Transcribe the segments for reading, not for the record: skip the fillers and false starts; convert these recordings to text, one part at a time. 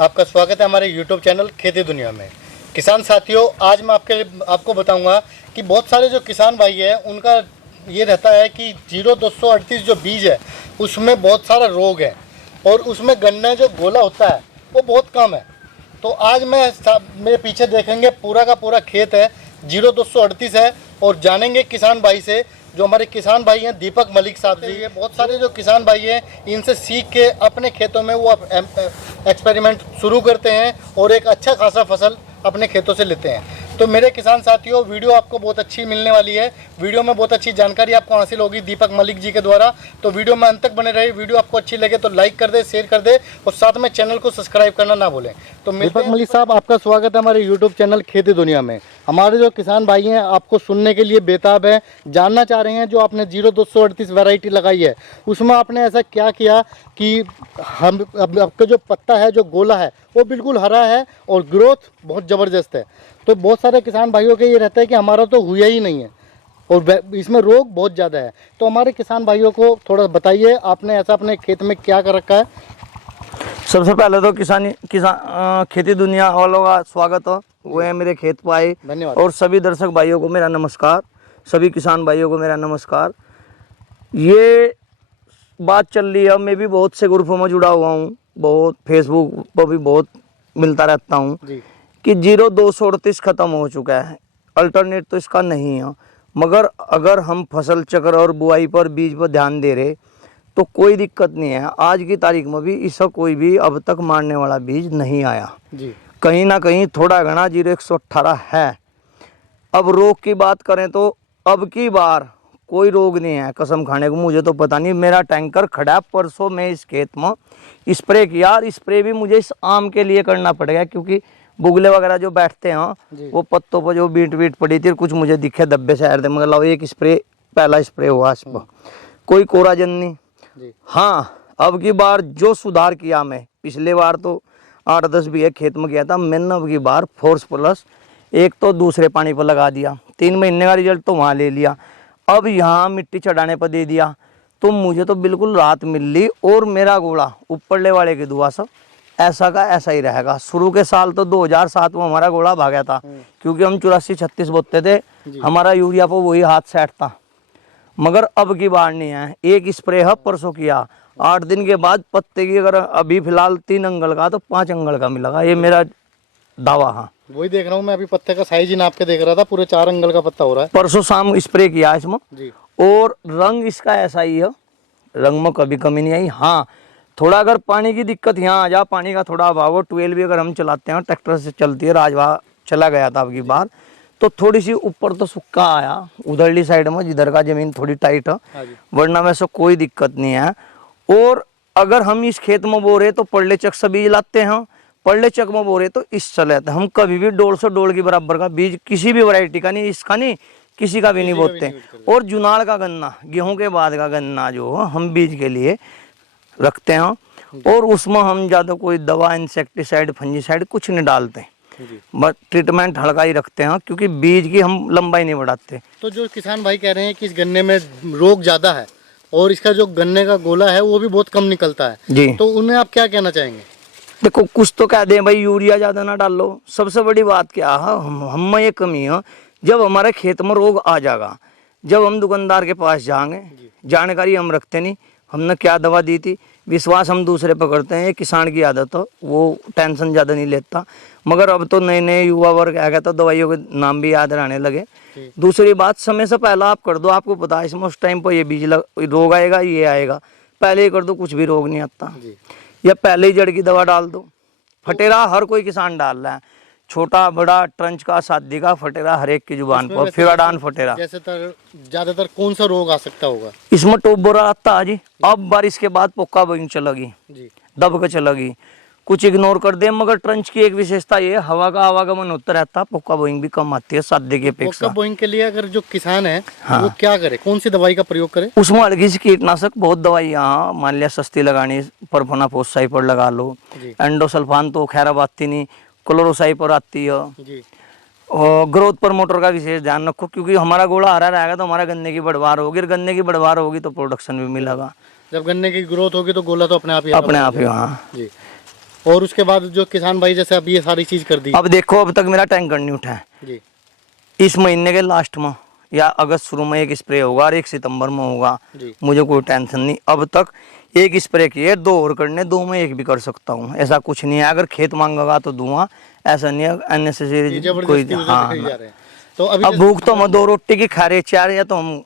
आपका स्वागत है हमारे YouTube चैनल खेती दुनिया में। किसान साथियों, आज मैं आपको बताऊंगा कि बहुत सारे जो किसान भाई हैं उनका ये रहता है कि 0238 जो बीज है उसमें बहुत सारा रोग है और उसमें गन्ना जो गोला होता है वो बहुत कम है। तो आज मेरे पीछे देखेंगे पूरा का पूरा खेत है 0238 है और जानेंगे किसान भाई से, जो हमारे किसान भाई हैं दीपक मलिक साहब जी। ये बहुत सारे जो किसान भाई हैं इनसे सीख के अपने खेतों में वो एक्सपेरिमेंट शुरू करते हैं और एक अच्छा खासा फसल अपने खेतों से लेते हैं। तो मेरे किसान साथियों, वीडियो आपको बहुत अच्छी मिलने वाली है। वीडियो में बहुत अच्छी जानकारी आपको हासिल होगी दीपक मलिक जी के द्वारा। तो वीडियो में अंत तक बने रहे। वीडियो आपको अच्छी लगे तो लाइक कर दे, शेयर कर दे और साथ में चैनल को सब्सक्राइब करना ना भूलें। तो दीपक मलिक साहब, आपका स्वागत है हमारे यूट्यूब चैनल खेती दुनिया में। हमारे जो किसान भाई हैं आपको सुनने के लिए बेताब है, जानना चाह रहे हैं जो आपने 0238 वैरायटी लगाई है उसमें आपने ऐसा क्या किया कि आपका जो पत्ता है, जो गोला है, वो बिल्कुल हरा है और ग्रोथ बहुत ज़बरदस्त है। तो बहुत सारे किसान भाइयों के ये रहता है कि हमारा तो हुआ ही नहीं है और इसमें रोग बहुत ज़्यादा है। तो हमारे किसान भाइयों को थोड़ा बताइए, आपने ऐसा अपने खेत में क्या कर रखा है? सबसे पहले तो किसान खेती दुनिया वालों का स्वागत हो, वो है मेरे खेत पर आए। धन्यवाद। और सभी दर्शक भाइयों को मेरा नमस्कार, सभी किसान भाइयों को मेरा नमस्कार। ये बात चल रही है, मैं भी बहुत से ग्रुपों में जुड़ा हुआ हूँ, बहुत फेसबुक पर भी बहुत मिलता रहता हूँ कि 0238 खत्म हो चुका है, अल्टरनेट तो इसका नहीं है। मगर अगर हम फसल चक्र और बुआई पर, बीज पर ध्यान दे रहे तो कोई दिक्कत नहीं है। आज की तारीख में भी इसका कोई भी अब तक मारने वाला बीज नहीं आया जी। कहीं ना कहीं थोड़ा घना 0118 है। अब रोग की बात करें तो अब की बार कोई रोग नहीं है, कसम खाने को मुझे तो पता नहीं। मेरा टैंकर खड़ा है, परसों मैं इस खेत में स्प्रे किया और स्प्रे भी मुझे इस आम के लिए करना पड़ेगा क्योंकि बुगले वगैरह जो बैठते हैं वो पत्तों पर जो बीट बीट पड़ी थी, कुछ मुझे दिखे धब्बे से दे, मतलब एक स्प्रे पहला स्प्रे हुआ इस पर, कोई कोराजन नहीं। हाँ, अब की बार जो सुधार किया मैं, पिछले बार तो 8-10 बीघे खेत में किया था मैंने, अब की बार फोर्स प्लस एक तो दूसरे पानी पर लगा दिया, 3 महीने का रिजल्ट तो वहाँ ले लिया। अब यहाँ मिट्टी चढ़ाने पर दे दिया तो मुझे तो बिल्कुल राहत मिल रही। और मेरा गोला ऊपरले वाले की दुआ सब ऐसा का ऐसा ही रहेगा। शुरू के साल तो 2007 में हमारा गोला भागा था क्योंकि हम 84-36 बोते थे, हमारा यूरिया पर वही हाथ सेट था। मगर अब की बार नहीं है, एक स्प्रे है परसों किया, 8 दिन के बाद पत्ते की अगर अभी फिलहाल 3 अंगल का तो 5 अंगल का मिलेगा, ये मेरा दावा। हाँ, वही देख रहा हूँ मैं, अभी पत्ते का साइज ही नाप के देख रहा था, पूरे 4 अंगल का पत्ता हो रहा है। परसों शाम स्प्रे किया इसमें जी। और रंग इसका ऐसा ही है, रंग में कभी कमी नहीं आई। हाँ, थोड़ा अगर पानी की दिक्कत यहाँ आ जा, पानी का थोड़ा अभाव हो, ट्वेल भी अगर हम चलाते हैं, ट्रैक्टर से चलती है, राजवा चला गया था अब की बार, तो थोड़ी सी ऊपर तो सूखा आया उधरली साइड में जिधर का जमीन थोड़ी टाइट है, वरना वैसे कोई दिक्कत नहीं है। और अगर हम इस खेत में बो रहे तो पड़ले चक से बीज लाते हैं, पड़ले चक में बो रहे तो इस चले आते। हम कभी भी 150 के बराबर का बीज किसी भी वैरायटी का नहीं, इसका नहीं, किसी का भी नहीं बोते। और जुनाड़ का गन्ना, गेहूं के बाद का गन्ना जो हम बीज के लिए रखते हैं और उसमें हम ज़्यादा कोई दवा, इंसेक्टिसाइड, फंजीसाइड कुछ नहीं डालते, बस ट्रीटमेंट हल्का ही रखते हैं क्योंकि बीज की हम लंबाई नहीं बढ़ाते। तो जो किसान भाई कह रहे हैं कि इस गन्ने में रोग ज़्यादा है और इसका जो गन्ने का गोला है वो भी बहुत कम निकलता है जी, तो उन्हें आप क्या कहना चाहेंगे? देखो, कुछ तो कह दें भाई यूरिया ज़्यादा ना डालो। सबसे बड़ी बात क्या है, हम में ये कमी है, जब हमारे खेत में रोग आ जाएगा, जब हम दुकानदार के पास जाएंगे, जानकारी हम रखते नहीं, हमने क्या दवा दी थी, विश्वास हम दूसरे पर करते हैं। ये किसान की आदत हो, वो टेंशन ज़्यादा नहीं लेता। मगर अब तो नए नए युवा वर्ग आ गया तो दवाइयों के नाम भी याद रहने लगे। दूसरी बात, समय से पहले आप कर दो, आपको पता है इसमें उस टाइम पर ये बीज रोग आएगा, ये आएगा, पहले ही कर दो, कुछ भी रोग नहीं आता। या पहले ही जड़ की दवा डाल दो। फटेरा हर कोई किसान डाल रहा है, छोटा बड़ा, ट्रंच का, शादी का, फटेरा हर एक की जुबान पर, फिराडान फटेरा। जैसे ज्यादातर कौन सा रोग आ सकता होगा इसमें? टोप बोरा आता है जी। अब बारिश के बाद पोका बोइंग चलेगी, दब के चलेगी, कुछ इग्नोर कर दे। मगर ट्रंच की एक विशेषता ये, हवा का आवागमन होता रहता है, पोका बोइंग भी कम आती है शादी की अपेक्षा। पोका बोइंग के लिए अगर जो किसान है वो क्या करे, कौन सी दवाई का प्रयोग करे? उसमें हल्की सी कीटनाशक, बहुत दवाइयाँ मान लिया सस्ती लगानी, परफोनाफोस साइपर लगा लो, एंडोसल्फान तो खैर अब आती नहीं, क्लोरोसाइपर आती है। और ग्रोथ प्रमोटर का विशेष ध्यान रखो क्योंकि हमारा गोला हरा रहेगा तो हमारा गन्ने की बढ़वार होगी, और गन्ने की बढ़वार होगी तो प्रोडक्शन भी मिलेगा। जब गन्ने की ग्रोथ होगी तो गोला तो अपने आप ही हाँ जी। और उसके बाद जो किसान भाई जैसे अब ये सारी चीज कर दी। अब देखो अब तक मेरा टैंकर नहीं उठा है। जी। इस महीने के लास्ट में या अगस्त शुरू में एक स्प्रे होगा और 1 सितंबर में होगा। जी। मुझे कोई टेंशन नहीं। अब तक एक स्प्रे किए, 2 और करने, 2 में 1 भी कर सकता हूँ, ऐसा कुछ नहीं है। अगर खेत मांगेगा तो दूंगा, ऐसा नहीं है अननेसेसरी कोई। जबरदस्ती उसे हाँ, दिखाई जा रहे हैं। तो अभी अब भूख तो हम 2 रोटी की खा रहे 4 या तो हम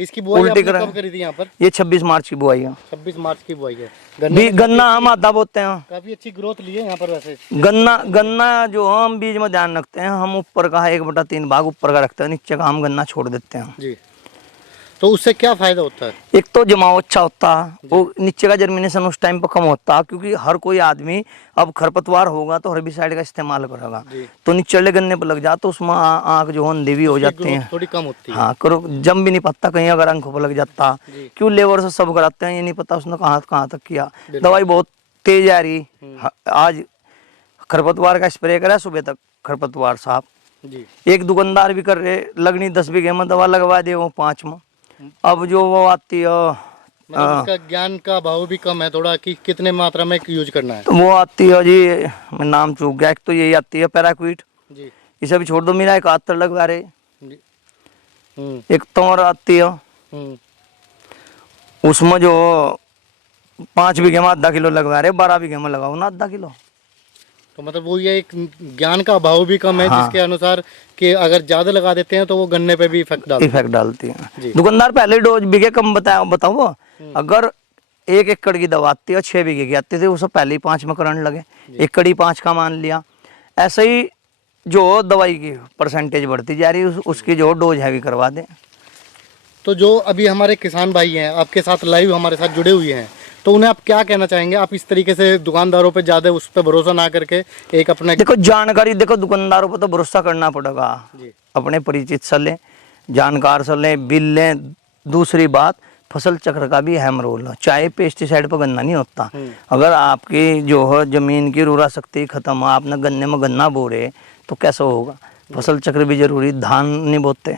इसकी बुआई उल्टी आपने करा। कब करी थी यहाँ पर? ये 26 मार्च की बुआई है। 26 मार्च की बुआई है। भी गन्ना हम आधा बोते हैं। काफी अच्छी ग्रोथ ली है यहाँ पर वैसे। गन्ना जो हम बीज में ध्यान रखते हैं, हम ऊपर का 1/3 भाग ऊपर का रखते हैं, नीचे का हम गन्ना छोड़ देते हैं। जी। तो उससे क्या फायदा होता है? एक तो जमाव अच्छा होता है, वो नीचे का जर्मिनेशन उस टाइम पर कम होता है, क्योंकि हर कोई आदमी अब खरपतवार होगा तो हर्बिसाइड का इस्तेमाल करेगा, तो निचले गन्ने पर लग जा तो उसमें आँख जो अंधे भी हो जाते हैं, थोड़ी कम होती है। हाँ, करो जम भी नहीं पाता कहीं, अगर आंखों पर लग जाता। क्यों लेबर से सब कराते हैं, ये नहीं पता उसने कहाँ तक किया। दवाई बहुत तेज आ रही। आज खरपतवार का स्प्रे करा सुबह तक खरपतवार साहब। जी। एक दुकानदार भी कर रहे, लगनी 10 बीघे में दवा लगवा दे वो 5 में। अब जो वो आती है मतलब इसका ज्ञान का भाव भी कम है थोड़ा कि कितने मात्रा में यूज करना है। तो वो आती है जी, मैं नाम चूक गया, एक तो यही आती है पैराक्विट जी। इसे भी छोड़ दो, मेरा 71 लगवा रहे। जी। एक तो और आती है उसमें जो 5 बीघे में आधा किलो लगवा रहे, 12 बीघे में लगाओ ना आधा किलो। तो मतलब वो ये एक ज्ञान का अभाव भी कम है। हाँ। जिसके अनुसार कि अगर ज्यादा लगा देते हैं तो वो गन्ने पे भी इफेक्ट डालती है। जी। दुकानदार पहले डोज बीघे कम बताओ। अगर 1 एकड़ की दवा आती है 6 बीघे की आती थी, उसे पहले ही 5 में करंट लगे, एकड़ ही 5 का मान लिया। ऐसे ही जो दवाई की परसेंटेज बढ़ती जा रही है, उसकी जो डोज हैवी करवा दें। तो जो अभी हमारे किसान भाई हैं आपके साथ लाइव हमारे साथ जुड़े हुए हैं, तो उन्हें आप क्या कहना चाहेंगे? आप इस तरीके से दुकानदारों पे ज्यादा उस पर भरोसा ना करके एक अपने देखो जानकारी, देखो दुकानदारों पर तो भरोसा करना पड़ेगा, अपने परिचित से लें, जानकार से लें, बिल लें। दूसरी बात, फसल चक्र का भी अहम रोल है, चाहे पेस्टिसाइड पर गन्ना नहीं होता। अगर आपकी जो है जमीन की उर्वरा शक्ति खत्म है, आपने गन्ने में गन्ना बो रहे तो कैसे होगा? फसल चक्र भी जरूरी। धान नहीं बोते,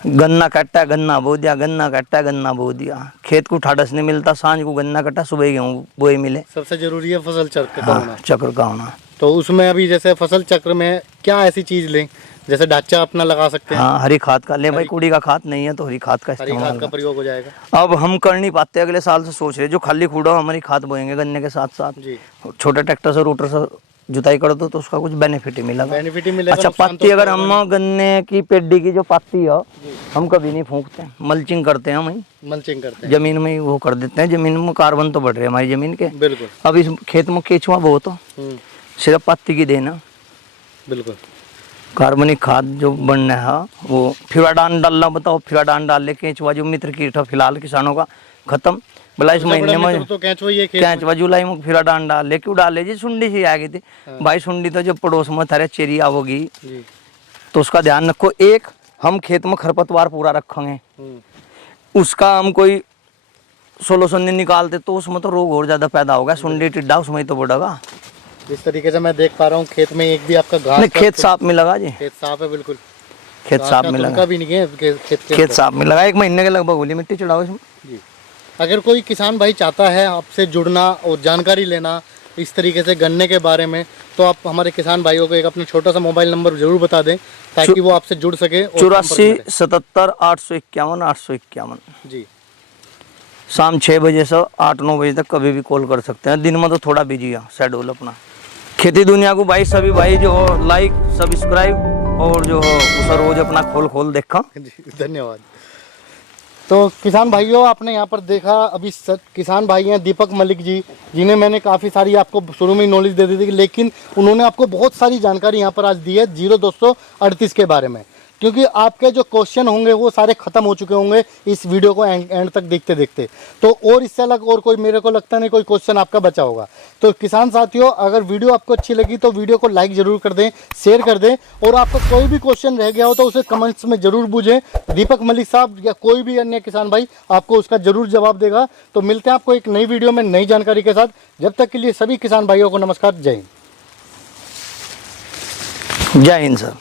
गन्ना कट्टा गन्ना बो दिया, गन्ना कट्टा गन्ना बो दिया, खेत को ठाडस नहीं मिलता, सांझ को गन्ना कट्टा सुबह गेहूँ बोए मिले। सबसे जरूरी है फसल चक्र का होना। चक्र का होना। तो उसमें अभी जैसे फसल चक्र में क्या ऐसी चीज लें, जैसे ढांचा अपना लगा सकते हैं? हाँ, हरी खाद का ले भाई, कुड़ी का खाद नहीं है तो हरी खाद का हरी खाद का प्रयोग हो जाएगा। अब हम कर नहीं पाते, अगले साल से सोच रहे, जो खाली कूड़ा हमारी खाद बोएंगे गन्ने के साथ साथ। छोटे ट्रैक्टर से रोटर से जुताई कर दो तो उसका कुछ बेनिफिट ही मिलेगा। अच्छा, पत्ती अगर हम गन्ने की पेडी की जो पत्ती है हम कभी नहीं फूंकते, मल्चिंग करते हैं, हम मल्चिंग करते हैं, जमीन में ही वो कर देते हैं। जमीन में कार्बन तो बढ़ रहे हैं हमारी जमीन के। बिल्कुल। अब इस खेत में केचुआ बहुत हो, सिर्फ पत्ती की देना। बिल्कुल। कार्बनिक खाद जो बनना है वो फिराडान डालना, बताओ फिराडान डाल ले, केंचुआ जो मित्र कीट है फिलहाल किसानों का खत्म। भला इस महीने में तो केंचुआ जुलाई में फिराडान डाल ले, क्यों डाल ले जी? सुंडी से आ गई थी भाई, सुंडी तो जब पड़ोस में थारे चेरी आओगी तो उसका ध्यान रखो। एक हम खेत में खरपतवार पूरा रखेंगे, उसका हम कोई सोल्यूशन नहीं निकालते तो उसमें तो रोग और ज्यादा पैदा होगा, सुंडी टिड्डा उसमें तो बढ़ेगा। इस तरीके से मैं देख पा रहा हूँ खेत में एक भी आपका घास खेत साफ मिलेगा जी, खेत साफ है बिल्कुल, खेत साफ मिलेगा भी नहीं है खेत साफ मिलेगा। 1 महीने के लगभग होली मिट्टी चढ़ाओ इसमें जी। अगर कोई किसान भाई चाहता है आपसे जुड़ना और जानकारी लेना इस तरीके से गन्ने के बारे में, तो आप हमारे किसान भाइयों को एक अपना छोटा सा मोबाइल नंबर जरूर बता दें ताकि वो आपसे जुड़ सके। 84 77 851 851 जी। शाम 6 बजे से 8-9 बजे तक कभी भी कॉल कर सकते हैं। दिन में तो थोड़ा बिजी है शेड्यूल अपना। खेती दुनिया को भाई सभी भाई जो हो लाइक सब्सक्राइब और जो हो उसे रोज अपना खोल देखा जी। धन्यवाद। तो किसान भाइयों, आपने यहाँ पर देखा अभी किसान भाई हैं दीपक मलिक जी, जिन्हें मैंने काफ़ी सारी आपको शुरू में नॉलेज दे दी थी, लेकिन उन्होंने आपको बहुत सारी जानकारी यहाँ पर आज दी है 0238 के बारे में, क्योंकि आपके जो क्वेश्चन होंगे वो सारे खत्म हो चुके होंगे इस वीडियो को एंड तक देखते देखते। तो और इससे अलग और कोई मेरे को लगता नहीं कोई क्वेश्चन आपका बचा होगा। तो किसान साथियों, अगर वीडियो आपको अच्छी लगी तो वीडियो को लाइक जरूर कर दें, शेयर कर दें, और आपका कोई भी क्वेश्चन रह गया हो तो उसे कमेंट्स में जरूर पूछें। दीपक मलिक साहब या कोई भी अन्य किसान भाई आपको उसका जरूर जवाब देगा। तो मिलते हैं आपको एक नई वीडियो में नई जानकारी के साथ। जब तक के लिए सभी किसान भाइयों को नमस्कार। जय हिंद। जय हिंद सर।